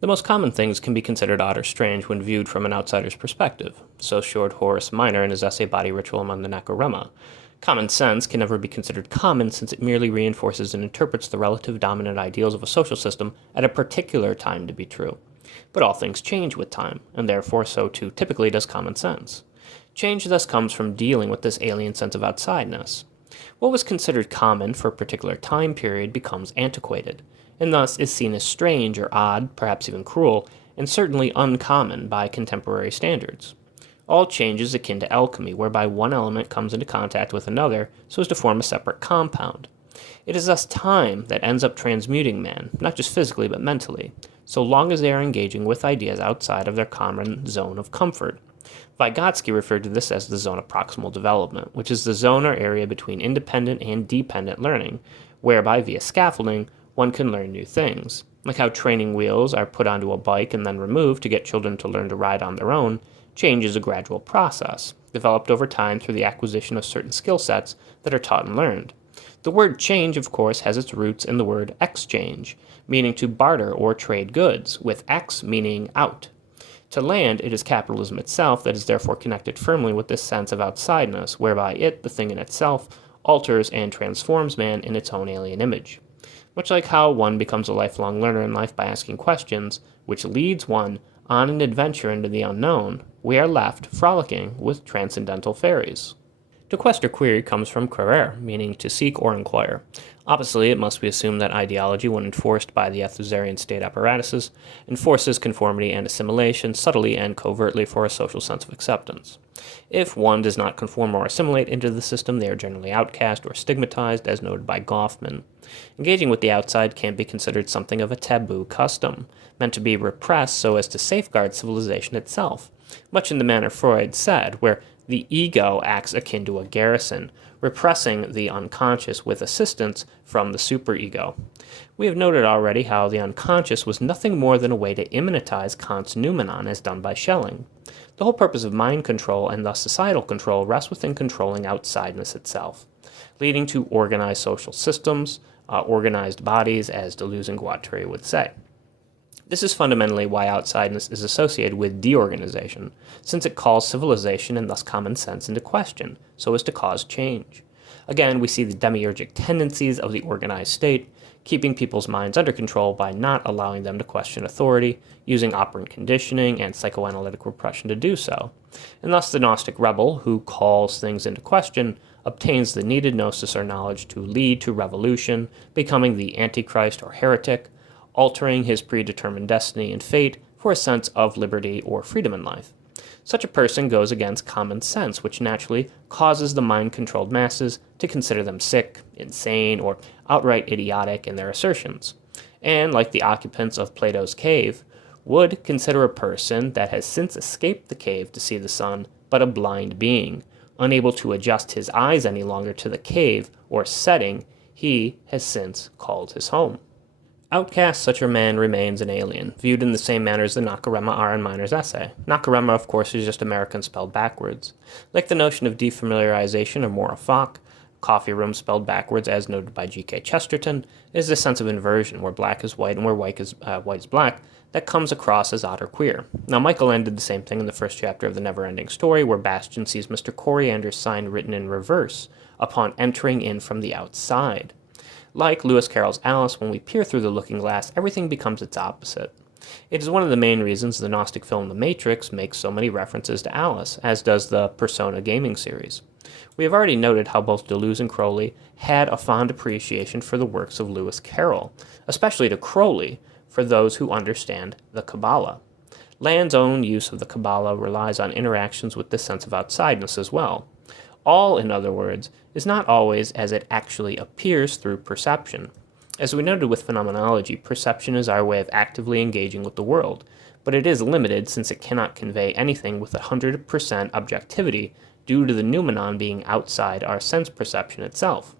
The most common things can be considered odd or strange when viewed from an outsider's perspective. So showed Horace Minor in his essay Body Ritual Among the Nakarema. Common sense can never be considered common since it merely reinforces and interprets the relative dominant ideals of a social system at a particular time to be true. But all things change with time, and therefore so too typically does common sense. Change thus comes from dealing with this alien sense of outsideness. What was considered common for a particular time period becomes antiquated, and thus is seen as strange or odd, perhaps even cruel, and certainly uncommon by contemporary standards. All change is akin to alchemy, whereby one element comes into contact with another so as to form a separate compound. It is thus time that ends up transmuting man, not just physically but mentally, so long as they are engaging with ideas outside of their common zone of comfort. Vygotsky referred to this as the zone of proximal development, which is the zone or area between independent and dependent learning, whereby via scaffolding, one can learn new things. Like how training wheels are put onto a bike and then removed to get children to learn to ride on their own, change is a gradual process, developed over time through the acquisition of certain skill sets that are taught and learned. The word change, of course, has its roots in the word exchange, meaning to barter or trade goods, with ex meaning out. To land, it is capitalism itself that is therefore connected firmly with this sense of outsideness, whereby it, the thing in itself, alters and transforms man in its own alien image. Much like how one becomes a lifelong learner in life by asking questions, which leads one on an adventure into the unknown, we are left frolicking with transcendental fairies. To quest or query comes from quaere, meaning to seek or inquire. Oppositely, it must be assumed that ideology, when enforced by the Arthurian state apparatuses, enforces conformity and assimilation subtly and covertly for a social sense of acceptance. If one does not conform or assimilate into the system, they are generally outcast or stigmatized, as noted by Goffman. Engaging with the outside can be considered something of a taboo custom, meant to be repressed so as to safeguard civilization itself, much in the manner Freud said, where the ego acts akin to a garrison, repressing the unconscious with assistance from the superego. We have noted already how the unconscious was nothing more than a way to immanentize Kant's noumenon as done by Schelling. The whole purpose of mind control and thus societal control rests within controlling outsideness itself, leading to organized social systems, organized bodies, as Deleuze and Guattari would say. This is fundamentally why outsideness is associated with deorganization, since it calls civilization and thus common sense into question, so as to cause change. Again, we see the demiurgic tendencies of the organized state, keeping people's minds under control by not allowing them to question authority, using operant conditioning and psychoanalytic repression to do so. And thus the Gnostic rebel, who calls things into question, obtains the needed gnosis or knowledge to lead to revolution, becoming the Antichrist or heretic, altering his predetermined destiny and fate for a sense of liberty or freedom in life. Such a person goes against common sense, which naturally causes the mind-controlled masses to consider them sick, insane, or outright idiotic in their assertions, and, like the occupants of Plato's cave, would consider a person that has since escaped the cave to see the sun but a blind being, unable to adjust his eyes any longer to the cave or setting he has since called his home. Outcast, such a man remains an alien, viewed in the same manner as the Nakarema are in Minor's essay. Nakarema, of course, is just American spelled backwards. Like the notion of defamiliarization or mora fok, coffee room spelled backwards, as noted by G.K. Chesterton, is a sense of inversion, where black is white and where white is black, that comes across as odd or queer. Now, Michael Ende did the same thing in the first chapter of The Never-Ending Story, where Bastian sees Mr. Coriander's sign written in reverse upon entering in from the outside. Like Lewis Carroll's Alice, when we peer through the looking glass, everything becomes its opposite. It is one of the main reasons the Gnostic film The Matrix makes so many references to Alice, as does the Persona gaming series. We have already noted how both Deleuze and Crowley had a fond appreciation for the works of Lewis Carroll, especially to Crowley, for those who understand the Kabbalah. Land's own use of the Kabbalah relies on interactions with this sense of outsideness as well. All, in other words, is not always as it actually appears through perception. As we noted with phenomenology, perception is our way of actively engaging with the world, but it is limited since it cannot convey anything with 100% objectivity due to the noumenon being outside our sense perception itself.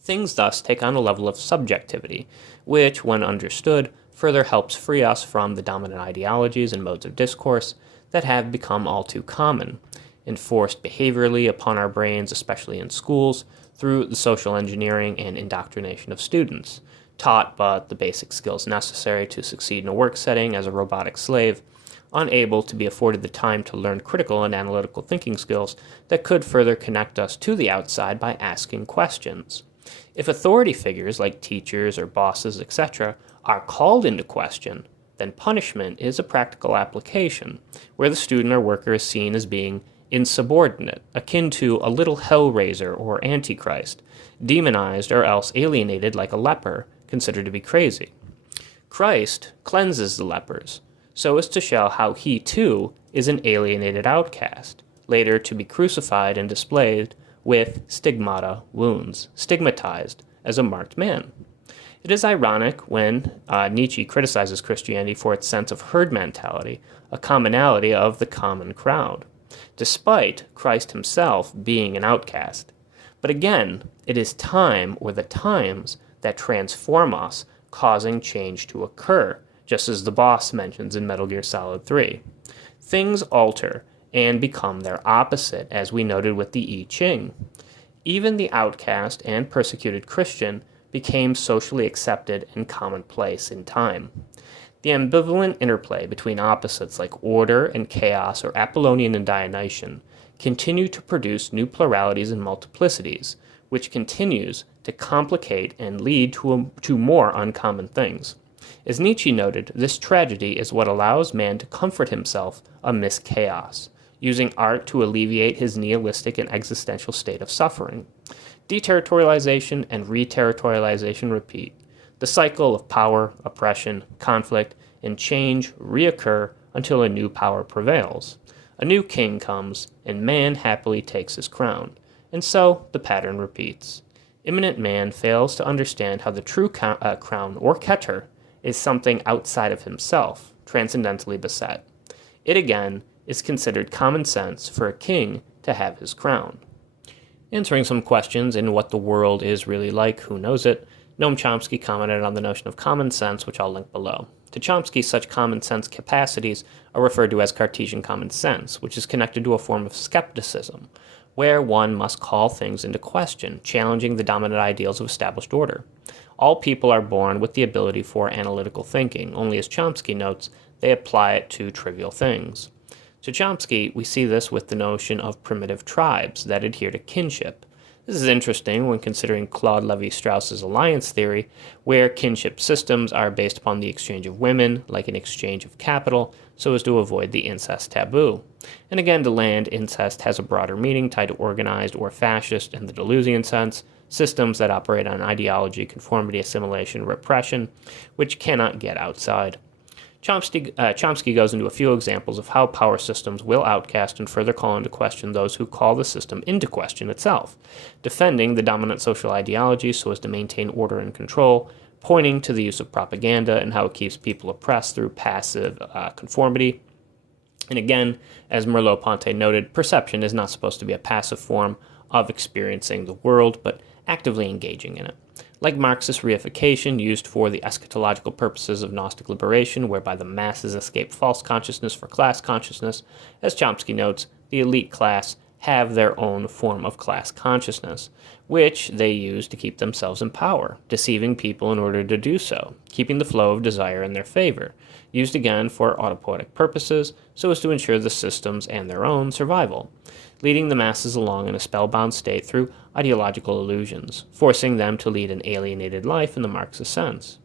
Things thus take on a level of subjectivity, which, when understood, further helps free us from the dominant ideologies and modes of discourse that have become all too common, enforced behaviorally upon our brains, especially in schools, through the social engineering and indoctrination of students, taught but the basic skills necessary to succeed in a work setting as a robotic slave, unable to be afforded the time to learn critical and analytical thinking skills that could further connect us to the outside by asking questions. If authority figures like teachers or bosses, etc., are called into question, then punishment is a practical application, where the student or worker is seen as being insubordinate, akin to a little hellraiser or antichrist, demonized or else alienated like a leper, considered to be crazy. Christ cleanses the lepers, so as to show how he too is an alienated outcast, later to be crucified and displayed with stigmata, wounds, stigmatized as a marked man. It is ironic when Nietzsche criticizes Christianity for its sense of herd mentality, a commonality of the common crowd, despite Christ himself being an outcast. But again, it is time or the times that transform us, causing change to occur, just as the boss mentions in Metal Gear Solid 3. Things alter and become their opposite, as we noted with the I Ching. Even the outcast and persecuted Christian became socially accepted and commonplace in time. The ambivalent interplay between opposites like order and chaos or Apollonian and Dionysian continue to produce new pluralities and multiplicities, which continues to complicate and lead to more uncommon things. As Nietzsche noted, this tragedy is what allows man to comfort himself amidst chaos, using art to alleviate his nihilistic and existential state of suffering. Deterritorialization and reterritorialization repeat. The cycle of power, oppression, conflict, and change reoccur until a new power prevails. A new king comes, and man happily takes his crown. And so the pattern repeats. Immanent man fails to understand how the true crown, or Keter, is something outside of himself, transcendentally beset. It again is considered common sense for a king to have his crown. Answering some questions in what the world is really like, who knows it, Noam Chomsky commented on the notion of common sense, which I'll link below. To Chomsky, such common sense capacities are referred to as Cartesian common sense, which is connected to a form of skepticism, where one must call things into question, challenging the dominant ideals of established order. All people are born with the ability for analytical thinking, only as Chomsky notes, they apply it to trivial things. To Chomsky, we see this with the notion of primitive tribes that adhere to kinship. This is interesting when considering Claude Lévi-Strauss's alliance theory, where kinship systems are based upon the exchange of women, like an exchange of capital, so as to avoid the incest taboo. And again, to land, incest has a broader meaning tied to organized or fascist in the Deleuzian sense, systems that operate on ideology, conformity, assimilation, repression, which cannot get outside. Chomsky goes into a few examples of how power systems will outcast and further call into question those who call the system into question itself, defending the dominant social ideology so as to maintain order and control, pointing to the use of propaganda and how it keeps people oppressed through passive conformity. And again, as Merleau-Ponty noted, perception is not supposed to be a passive form of experiencing the world, but actively engaging in it. Like Marxist reification used for the eschatological purposes of Gnostic liberation, whereby the masses escape false consciousness for class consciousness, as Chomsky notes, the elite class have their own form of class consciousness, which they use to keep themselves in power, deceiving people in order to do so, keeping the flow of desire in their favor, used again for autopoietic purposes, so as to ensure the system's and their own survival, leading the masses along in a spellbound state through ideological illusions, forcing them to lead an alienated life in the Marxist sense.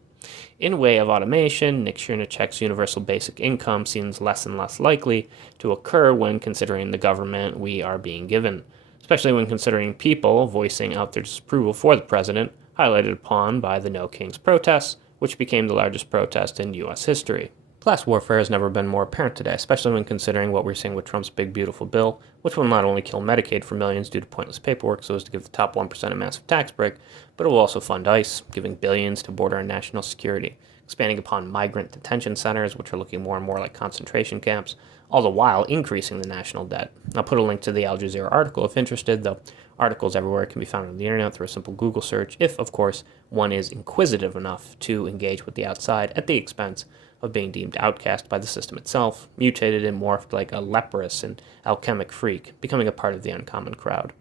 In way of automation, Nick Chernichek's universal basic income seems less and less likely to occur when considering the government we are being given, especially when considering people voicing out their disapproval for the president, highlighted upon by the No Kings protests, which became the largest protest in U.S. history. Class warfare has never been more apparent today, especially when considering what we're seeing with Trump's big beautiful bill, which will not only kill Medicaid for millions due to pointless paperwork so as to give the top 1% a massive tax break, but it will also fund ICE, giving billions to border and national security, expanding upon migrant detention centers, which are looking more and more like concentration camps, all the while increasing the national debt. I'll put a link to the Al Jazeera article if interested, though articles everywhere can be found on the internet through a simple Google search, if, of course, one is inquisitive enough to engage with the outside at the expense of being deemed outcast by the system itself, mutated and morphed like a leprous and alchemic freak, becoming a part of the uncommon crowd.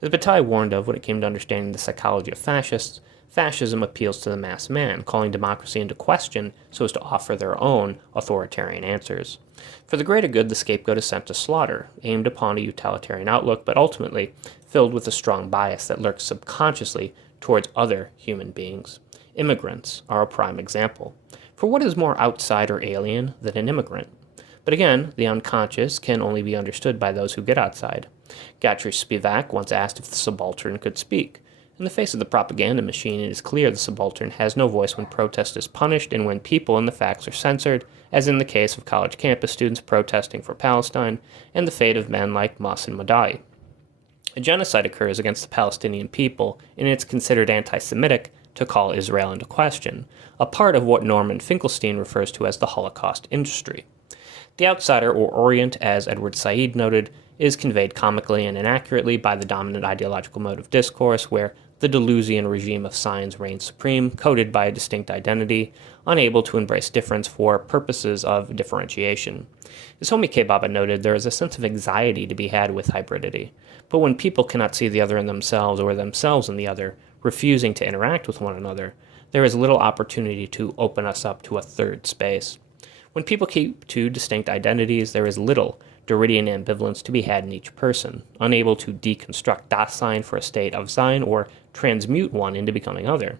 As Bataille warned of when it came to understanding the psychology of fascists, Fascism appeals to the mass man, calling democracy into question so as to offer their own authoritarian answers. For the greater good, the scapegoat is sent to slaughter, aimed upon a utilitarian outlook, but ultimately filled with a strong bias that lurks subconsciously towards other human beings. Immigrants are a prime example. For what is more outside or alien than an immigrant? But again, the unconscious can only be understood by those who get outside. Gatry Spivak once asked if the subaltern could speak. In the face of the propaganda machine, it is clear the subaltern has no voice when protest is punished and when people and the facts are censored, as in the case of college campus students protesting for Palestine and the fate of men like Mohsen Madai. A genocide occurs against the Palestinian people, and it's considered anti-Semitic to call Israel into question, a part of what Norman Finkelstein refers to as the Holocaust industry. The outsider, or Orient, as Edward Said noted, is conveyed comically and inaccurately by the dominant ideological mode of discourse, where the Deleuzian regime of signs reigns supreme, coded by a distinct identity, unable to embrace difference for purposes of differentiation. As Homi K. Bhabha noted, there is a sense of anxiety to be had with hybridity. But when people cannot see the other in themselves or themselves in the other, refusing to interact with one another, there is little opportunity to open us up to a third space. When people keep two distinct identities, there is little Derridian ambivalence to be had in each person, unable to deconstruct das Sein for a state of Sein or transmute one into becoming other.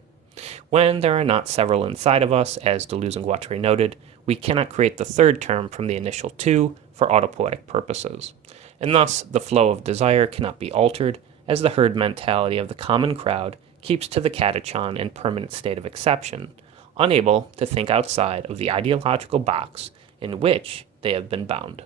When there are not several inside of us, as Deleuze and Guattari noted, we cannot create the third term from the initial two for autopoietic purposes. And thus, the flow of desire cannot be altered, as the herd mentality of the common crowd keeps to the catechon and permanent state of exception, unable to think outside of the ideological box in which they have been bound.